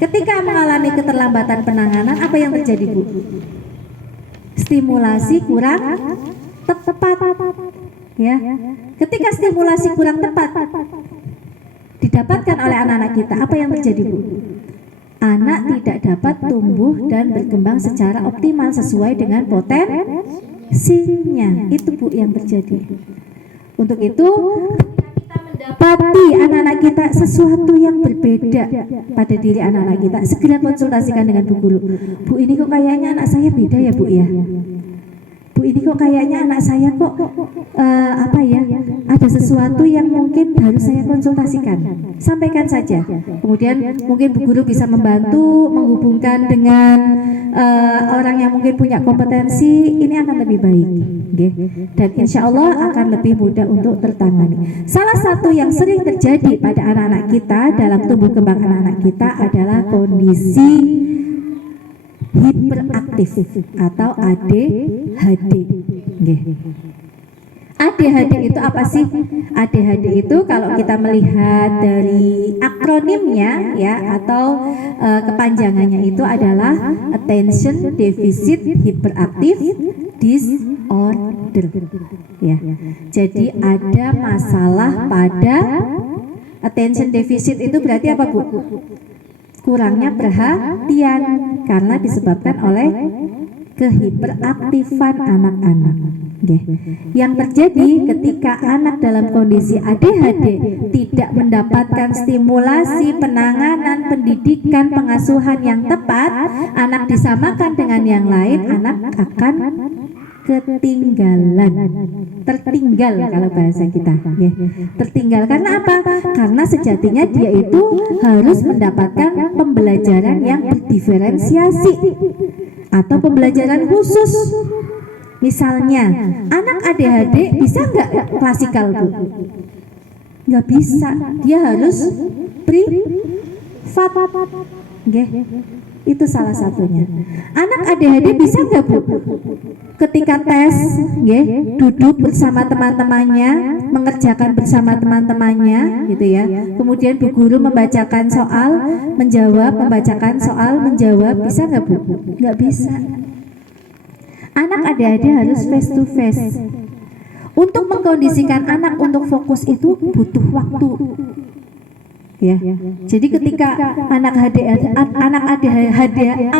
Ketika mengalami keterlambatan penanganan, apa yang terjadi Bu? Stimulasi kurang tepat ya. Ketika stimulasi kurang tepat didapatkan oleh anak-anak kita, apa yang terjadi Bu? Anak tidak dapat tumbuh dan berkembang secara optimal sesuai dengan potensinya. Itu Bu yang terjadi. Untuk itu kita mendapati anak-anak kita sesuatu yang berbeda pada diri anak-anak kita, segera konsultasikan dengan bu guru. Bu, ini kok kayaknya anak saya beda ya Bu ya. Bu, ini kok kayaknya anak saya kok ada sesuatu yang mungkin harus saya konsultasikan. Sampaikan saja. Kemudian mungkin bu guru bisa membantu menghubungkan dengan orang yang mungkin punya kompetensi. Ini akan lebih baik, dan insya Allah akan lebih mudah untuk tertangani. Salah satu yang sering terjadi pada anak-anak kita dalam tumbuh kembang anak-anak kita adalah kondisi hiperaktif atau ADHD. ADHD itu apa sih? ADHD itu kalau kita melihat dari akronimnya ya atau kepanjangannya itu adalah Attention Deficit Hyperactive Disorder ya. Jadi ada masalah pada attention deficit itu berarti apa Bu? kurangnya perhatian karena disebabkan oleh kehiperaktifan anak-anak. Yang terjadi ketika anak dalam kondisi ADHD tidak mendapatkan stimulasi, penanganan, pendidikan, pengasuhan yang tepat, anak disamakan dengan yang lain, anak akan ketinggalan, tertinggal kalau bahasa kita, ya. Tertinggal karena apa? Karena sejatinya dia itu harus mendapatkan pembelajaran yang berdiferensiasi atau pembelajaran khusus. Misalnya, anak ADHD bisa nggak klasikal, Bu? Nggak bisa, dia harus privat. Itu salah satunya. Anak ADHD bisa nggak, Bu? Ketika tes, duduk bersama teman-temannya, mengerjakan bersama teman-temannya, gitu ya. Kemudian Bu Guru membacakan soal, menjawab, membacakan soal, menjawab, bisa nggak, Bu? Nggak bisa. Anak ADHD harus face to face. Untuk mengkondisikan anak untuk fokus itu butuh waktu. Ya. Jadi ketika anak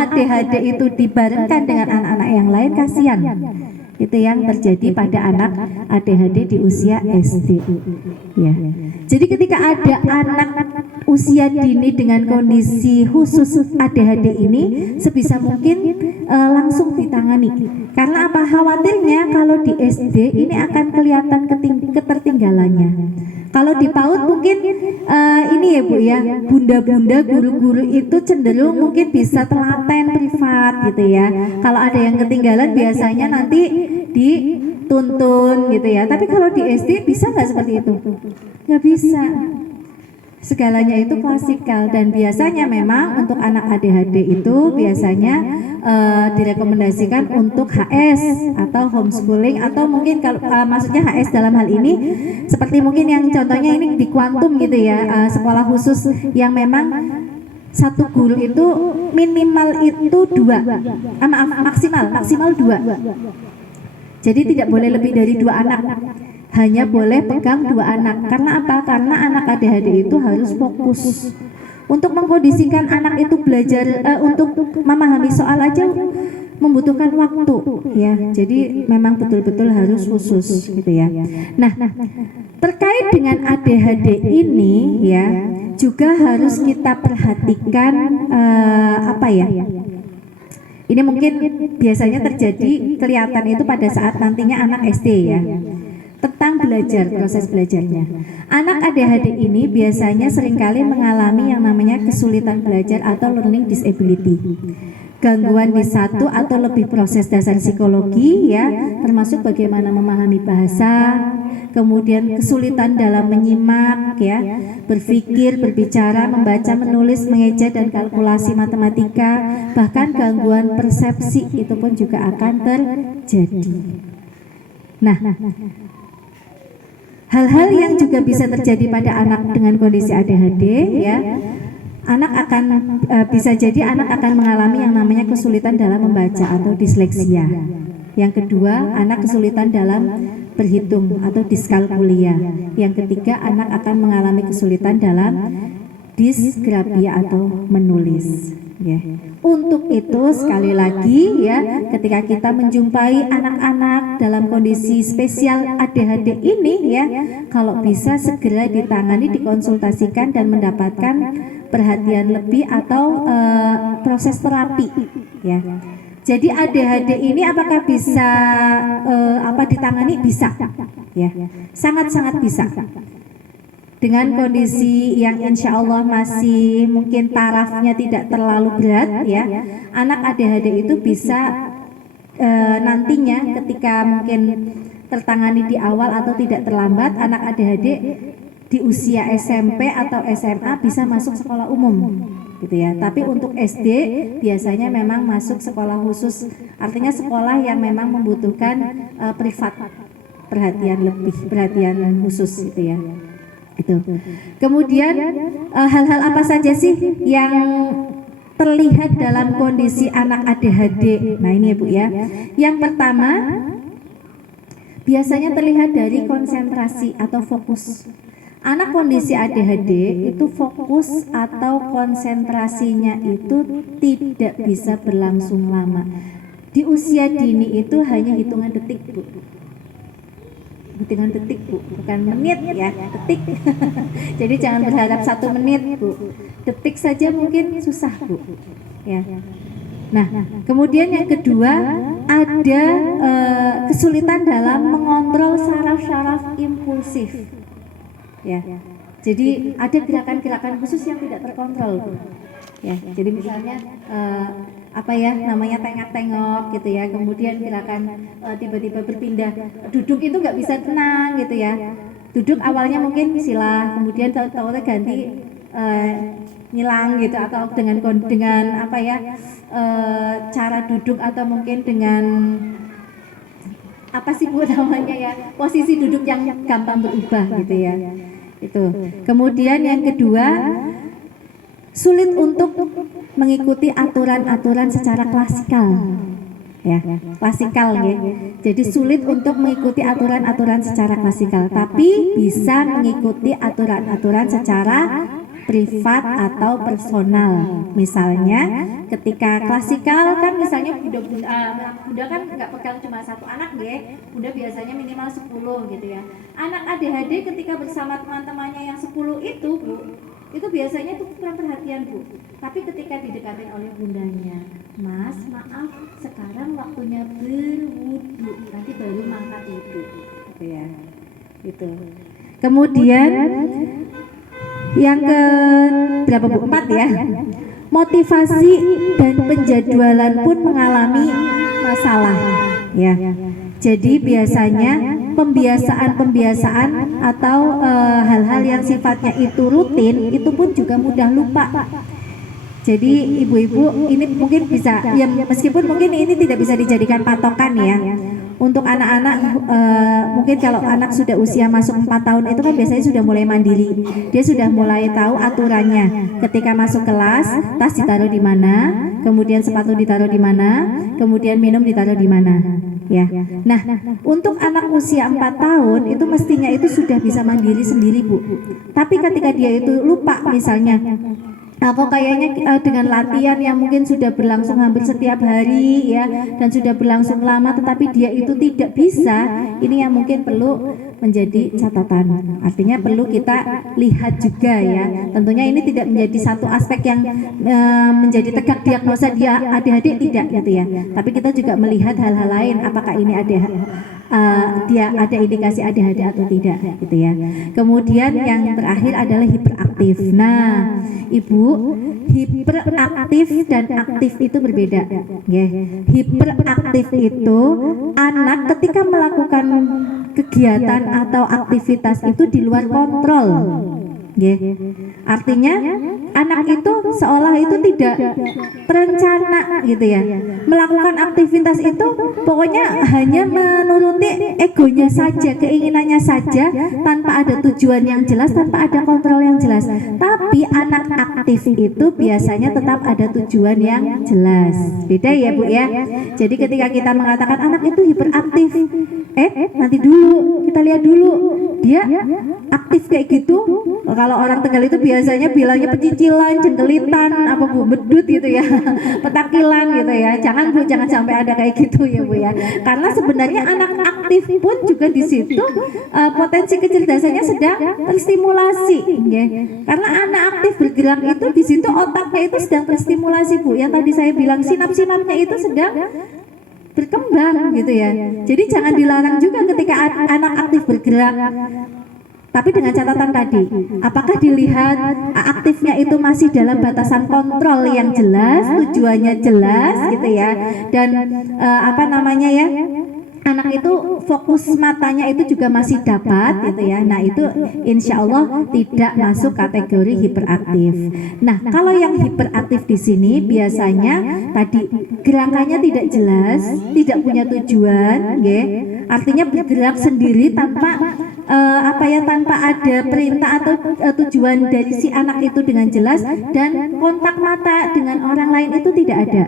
ADHD itu dibarengkan dengan anak-anak yang lain, kasihan. Itu yang terjadi pada anak ADHD di usia SD. Ya. Jadi ketika ada anak usia dini dengan kondisi khusus ADHD ini, sebisa mungkin langsung ditangani. Karena apa? Khawatirnya kalau di SD ini akan kelihatan ketertinggalannya. Kalau di PAUD mungkin ini ya Bu ya, bunda-bunda guru-guru itu cenderung mungkin bisa telaten privat gitu ya. Kalau ada yang ketinggalan biasanya nanti dituntun gitu ya. Tapi kalau di SD bisa nggak seperti itu? Nggak bisa. Segalanya itu klasikal, dan biasanya memang untuk anak ADHD itu biasanya direkomendasikan untuk HS atau homeschooling, atau mungkin kalau maksudnya HS dalam hal ini seperti mungkin yang contohnya ini di Kuantum gitu ya, sekolah khusus yang memang satu guru itu minimal itu maksimal 2. Jadi tidak boleh lebih dari 2 anak. Hanya boleh pegang 2 anak. Karena apa? Karena anak ADHD itu harus fokus. Untuk mengkondisikan anak itu belajar untuk memahami soal aja membutuhkan waktu, ya. Jadi memang betul-betul harus khusus gitu ya. Nah, terkait dengan ADHD ini ya, juga harus kita perhatikan apa ya? Ini mungkin biasanya terjadi kelihatan itu pada saat nantinya anak SD ya. Tentang belajar, proses belajarnya. Anak ADHD ini biasanya seringkali mengalami yang namanya kesulitan belajar atau learning disability. Gangguan di satu atau lebih proses dasar psikologi ya, termasuk bagaimana memahami bahasa, kemudian kesulitan dalam menyimak ya, berpikir, berbicara, membaca, menulis, mengeja dan kalkulasi matematika, bahkan gangguan persepsi itu pun juga akan terjadi. Nah, hal-hal yang juga bisa terjadi pada anak dengan kondisi ADHD ya, anak akan bisa jadi anak akan mengalami yang namanya kesulitan dalam membaca atau disleksia. Yang kedua, anak kesulitan dalam berhitung atau diskalkulia. Yang ketiga, anak akan mengalami kesulitan dalam disgrafia atau menulis. Ya. Untuk itu sekali lagi ya, ketika kita menjumpai anak-anak dalam kondisi spesial ADHD ini ya, kalau bisa segera ditangani, dikonsultasikan dan mendapatkan perhatian lebih atau proses terapi ya. Jadi ADHD ini apakah bisa ditangani? Bisa ya, sangat-sangat bisa. Dengan kondisi yang insya Allah masih mungkin tarafnya tidak terlalu berat ya, anak ADHD itu bisa nantinya ketika mungkin tertangani di awal atau tidak terlambat, anak ADHD di usia SMP atau SMA bisa masuk sekolah umum gitu ya. Tapi untuk SD biasanya memang masuk sekolah khusus, artinya sekolah yang memang membutuhkan privat, perhatian lebih, perhatian khusus gitu ya. Itu. Kemudian hal-hal apa saja sih yang terlihat dalam kondisi anak ADHD? Nah ini ya Bu ya. Yang pertama biasanya terlihat dari konsentrasi atau fokus. Anak kondisi ADHD itu fokus atau konsentrasinya itu tidak bisa berlangsung lama. Di usia dini itu hanya hitungan detik, Bu. Hitungan detik, Bu, bukan menit ya, detik. Jadi jangan berharap 1 menit, Bu. Detik saja mungkin susah, Bu. Ya. Nah, kemudian yang kedua ada kesulitan dalam mengontrol saraf-saraf impulsif. Ya, jadi ada gerakan-gerakan khusus yang tidak terkontrol, Bu. Ya, jadi misalnya apa ya namanya tengok-tengok gitu ya, kemudian gerakan tiba-tiba berpindah duduk itu nggak bisa tenang gitu ya. Duduk awalnya mungkin sila, kemudian tahu-tahu ganti ngilang gitu, atau dengan apa ya cara duduk, atau mungkin dengan apa sih Bu namanya ya, posisi duduk yang gampang berubah gitu ya. Itu. Kemudian yang kedua, sulit untuk mengikuti aturan-aturan secara klasikal. Ya, klasikal ya. Jadi sulit untuk mengikuti aturan-aturan secara klasikal, tapi bisa mengikuti aturan-aturan secara privat atau personal. Misalnya ketika klasikal kan misalnya Bunda kan nggak pegang cuma 1 anak ya, Bunda biasanya minimal 10 gitu ya. Anak ADHD ketika bersama teman-temannya yang 10 itu, Bu, itu biasanya tuh kurang perhatian, Bu. Tapi ketika didekatin oleh bundanya, Mas, maaf, sekarang waktunya berwudu, nanti baru mangkat wudu, gitu ya. Gitu. Kemudian yang ke berapa, Bu? 4 ya. Motivasi dan penjadwalan pun mengalami masalah, ya. Jadi biasanya pembiasaan atau hal-hal yang sifatnya itu rutin itu pun juga mudah lupa. Jadi ibu-ibu ini mungkin bisa ya, meskipun mungkin ini tidak bisa dijadikan patokan ya. Untuk anak-anak mungkin kalau anak sudah usia masuk 4 tahun itu kan biasanya sudah mulai mandiri. Dia sudah mulai tahu aturannya. Ketika masuk kelas, tas ditaruh di mana, kemudian sepatu ditaruh di mana, kemudian minum ditaruh di mana. Ya. Nah, untuk anak usia 4 tahun itu mestinya itu sudah bisa mandiri sendiri, Bu. Tapi ketika dia itu lupa misalnya, kok kayaknya dengan latihan yang mungkin sudah berlangsung hampir setiap hari ya, dan sudah berlangsung lama tetapi dia itu tidak bisa, ini yang mungkin perlu menjadi catatan. Artinya perlu kita lihat juga ya. Tentunya ini tidak menjadi satu aspek yang menjadi tegak diagnosa dia ADHD, tidak gitu ya. Tapi kita juga melihat hal-hal lain, apakah ini dia ada indikasi ADHD atau tidak gitu ya. Kemudian yang terakhir adalah hiperaktif. Nah, Ibu, hiperaktif dan aktif itu berbeda. Ya. Hiperaktif itu anak ketika melakukan kegiatan atau aktivitas itu di luar kontrol. Ya. Artinya anak itu seolah itu tidak terencana gitu ya, melakukan aktivitas itu pokoknya hanya menuruti egonya saja, keinginannya saja, tanpa ada tujuan yang jelas, tanpa ada kontrol yang jelas. Tapi anak aktif itu biasanya tetap ada tujuan yang jelas. Beda ya, Bu ya. Jadi ketika kita mengatakan anak itu hiperaktif, nanti dulu kita lihat dulu dia aktif kayak gitu. Kalau orang Tegal itu biasanya bilangnya pecicilan, jenggelitan, apa Bu, bedut gitu ya, petakilan gitu ya. Jangan Bu, jangan sampai ada kayak gitu ya Bu ya. Karena sebenarnya anak aktif pun juga di situ potensi kecerdasannya sedang terstimulasi, ya. Karena anak aktif bergerak itu di situ otaknya itu sedang terstimulasi, Bu. Yang tadi saya bilang sinap-sinapnya itu sedang berkembang gitu ya. Jadi jangan dilarang juga ketika anak aktif bergerak. Tapi dengan catatan tadi, apakah dilihat aktifnya itu masih dalam batasan kontrol yang jelas, tujuannya jelas gitu ya, dan apa namanya ya, anak itu fokus matanya itu juga masih dapat gitu ya. Nah itu insya Allah tidak masuk kategori hiperaktif. Nah kalau yang hiperaktif di sini biasanya tadi gerakannya tidak jelas, tidak punya tujuan, ya. Artinya bergerak sendiri tanpa apa ya, tanpa ada perintah atau tujuan dari si anak itu dengan jelas, dan kontak mata dengan orang lain itu tidak ada.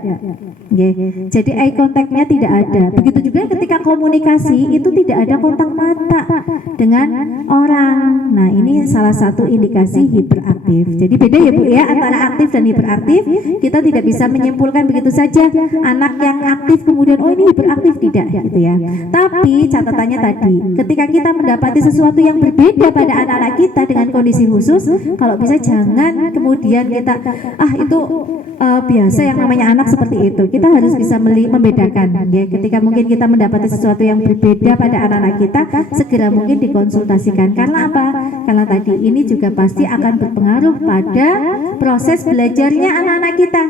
Jadi eye contactnya tidak ada. Begitu juga ketika komunikasi itu tidak ada kontak mata dengan orang. Nah, ini salah satu indikasi hiperaktif. Jadi beda ya Bu ya antara aktif dan hiperaktif. Kita tidak bisa menyimpulkan begitu saja anak yang aktif kemudian oh ini hiperaktif, tidak gitu ya. Tapi catatannya tadi, ketika kita mendapati sesuatu yang berbeda pada anak-anak kita dengan kondisi khusus, kalau bisa jangan kemudian kita itu biasa yang namanya anak seperti itu. Kita harus bisa membedakan ya. Ketika mungkin kita mendapati sesuatu yang berbeda pada anak-anak kita, segera mungkin dikonsultasikan. Karena apa? Karena tadi ini juga pasti akan berpengaruh pada proses belajarnya anak-anak kita.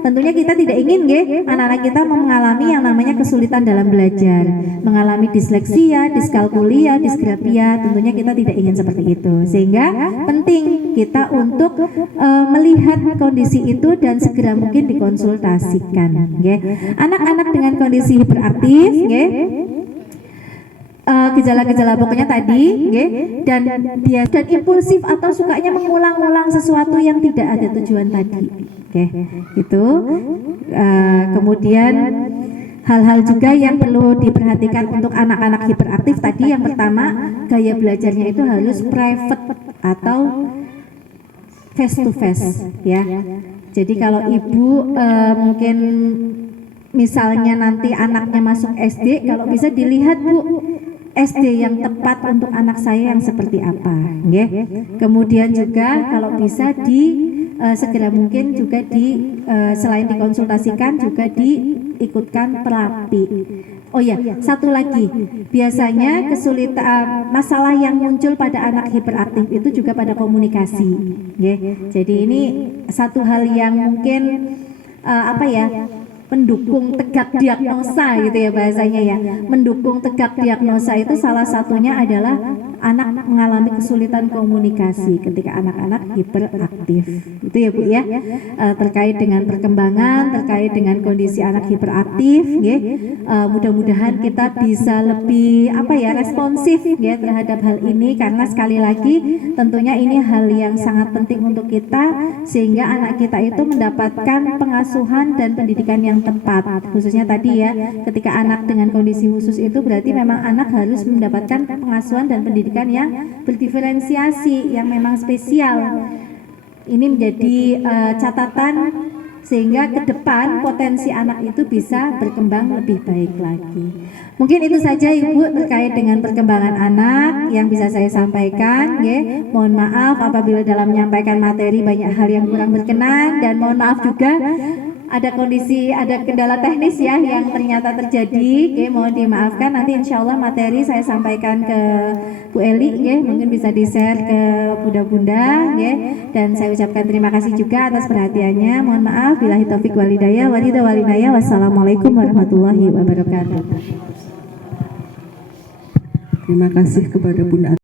Tentunya kita tidak ingin anak-anak kita mengalami yang namanya kesulitan dalam belajar, mengalami disleksia, diskalkulia, disgrafia. Tentunya kita tidak ingin seperti itu. Sehingga penting kita untuk melihat kondisi itu dan segera mungkin dikonsultasikan. Anak-anak dengan kondisi hiperaktif, gejala-gejala pokoknya tadi, dan bias dan impulsif atau sukanya mengulang-ulang sesuatu yang tidak ada tujuan tadi, itu. Kemudian hal-hal juga yang perlu diperhatikan untuk anak-anak hiperaktif tadi, yang pertama gaya belajarnya itu harus private atau face to face ya. Jadi kalau ibu mungkin misalnya nanti anaknya masuk SD, kalau bisa dilihat Bu, SD yang tepat untuk anak saya yang seperti apa, Kemudian juga kalau bisa segera mungkin juga selain dikonsultasikan juga diikutkan terapi. Oh ya, satu lagi, biasanya kesulitan masalah yang muncul pada anak hiperaktif itu juga pada komunikasi, Jadi ini satu hal yang mungkin mendukung tegak diagnosa gitu ya bahasanya ya. Mendukung tegak diagnosa itu salah satunya adalah anak mengalami kesulitan komunikasi ketika anak-anak hiperaktif. Itu ya Bu ya. Terkait dengan perkembangan, terkait dengan kondisi anak hiperaktif, mudah-mudahan kita bisa lebih responsif terhadap hal ini, karena sekali lagi tentunya ini hal yang sangat penting untuk kita, sehingga anak kita itu mendapatkan pengasuhan dan pendidikan yang tepat. Khususnya tadi ya, ketika anak dengan kondisi khusus itu berarti memang anak harus mendapatkan pengasuhan dan pendidikan yang berdiferensiasi, yang memang spesial. Ini menjadi catatan sehingga ke depan potensi anak itu bisa berkembang lebih baik lagi. Mungkin itu saja Ibu terkait dengan perkembangan anak yang bisa saya sampaikan. Mohon maaf apabila dalam menyampaikan materi banyak hal yang kurang berkenan, dan mohon maaf juga ada kendala teknis ya yang ternyata terjadi. Mohon dimaafkan. Nanti insya Allah materi saya sampaikan ke Bu Eli, mungkin bisa di-share ke bunda-bunda, dan saya ucapkan terima kasih juga atas perhatiannya. Mohon maaf, billahi taufik wal hidayah, wassalamualaikum warahmatullahi wabarakatuh. Terima kasih kepada Bunda